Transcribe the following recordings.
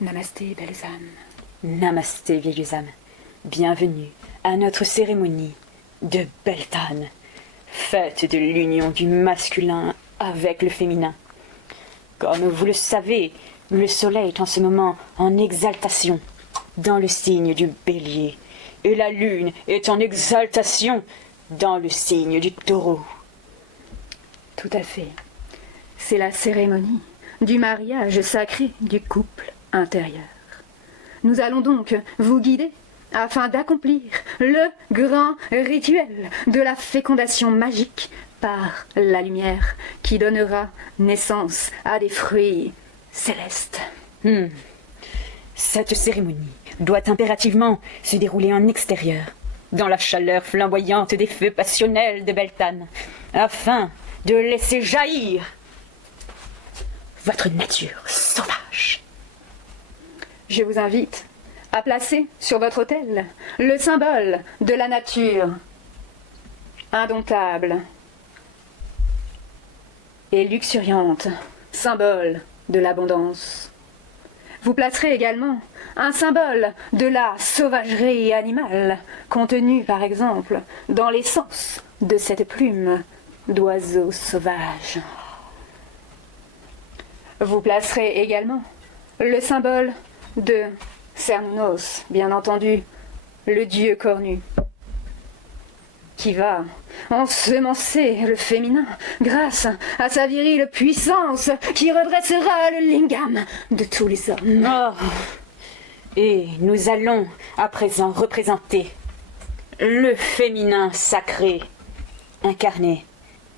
Namasté, belles âmes. Namasté, vieilles âmes. Bienvenue à notre cérémonie de Beltane, fête de l'union du masculin avec le féminin. Comme vous le savez, le soleil est en ce moment en exaltation dans le signe du bélier, et la lune est en exaltation dans le signe du taureau. Tout à fait. C'est la cérémonie du mariage sacré du couple intérieur. Nous allons donc vous guider afin d'accomplir le grand rituel de la fécondation magique par la lumière qui donnera naissance à des fruits célestes. Cette cérémonie doit impérativement se dérouler en extérieur, dans la chaleur flamboyante des feux passionnels de Beltane, afin de laisser jaillir votre nature sauvage. Je vous invite à placer sur votre autel le symbole de la nature indomptable et luxuriante, symbole de l'abondance. Vous placerez également un symbole de la sauvagerie animale, contenu par exemple dans l'essence de cette plume d'oiseau sauvage. Vous placerez également le symbole de Cernunnos, bien entendu, le dieu cornu, qui va ensemencer le féminin grâce à sa virile puissance qui redressera le lingam de tous les hommes. Oh. Et nous allons à présent représenter le féminin sacré, incarné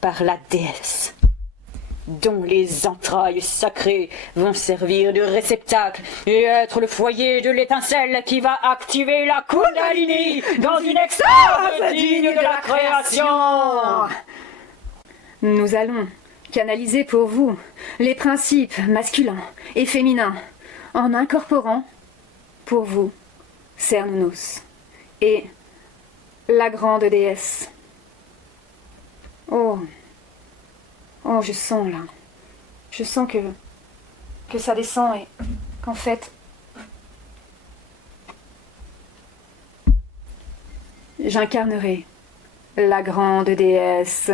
par la déesse, dont les entrailles sacrées vont servir de réceptacle et être le foyer de l'étincelle qui va activer la Kundalini dans une extase digne de la création. Nous allons canaliser pour vous les principes masculins et féminins en incorporant pour vous Cernunnos et la grande déesse. Oh, je sens là. Je sens que ça descend et qu'en fait, j'incarnerai la grande déesse.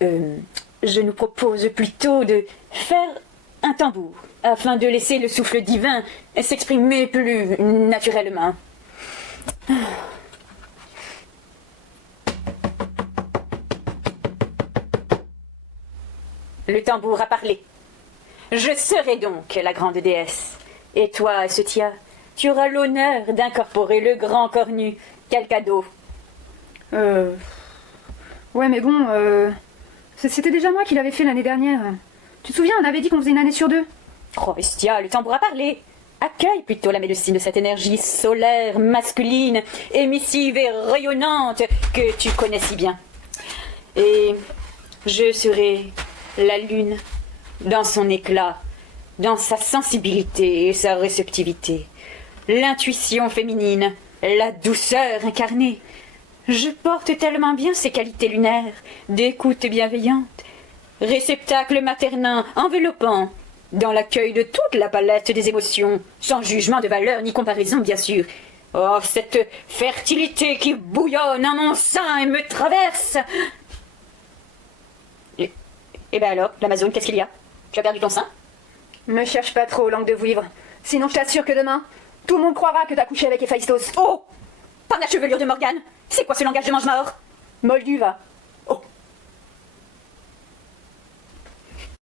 Je nous propose plutôt de faire un tambour, afin de laisser le souffle divin s'exprimer plus naturellement. Le tambour a parlé. Je serai donc la grande déesse. Et toi, Setia, tu auras l'honneur d'incorporer le grand cornu. Quel cadeau. Ouais, mais bon, c'était déjà moi qui l'avais fait l'année dernière. Tu te souviens, on avait dit qu'on faisait une année sur 2. Oh, Setia, le tambour a parlé. Accueille plutôt la médecine de cette énergie solaire, masculine, émissive et rayonnante que tu connais si bien. Et je serai la lune dans son éclat, dans sa sensibilité et sa réceptivité, l'intuition féminine, la douceur incarnée. Je porte tellement bien ces qualités lunaires d'écoute bienveillante, réceptacle maternin enveloppant, dans l'accueil de toute la palette des émotions, sans jugement de valeur ni comparaison bien sûr. Oh, cette fertilité qui bouillonne en mon sein et me traverse. Eh ben alors, l'Amazone, qu'est-ce qu'il y a? Tu as perdu ton sein? Me cherche pas trop, langue de vouivre. Sinon, je t'assure que demain, tout le monde croira que t'as couché avec Héphaïstos. Oh! Par la chevelure de Morgane! C'est quoi ce langage de mange-mort? Moldu, va.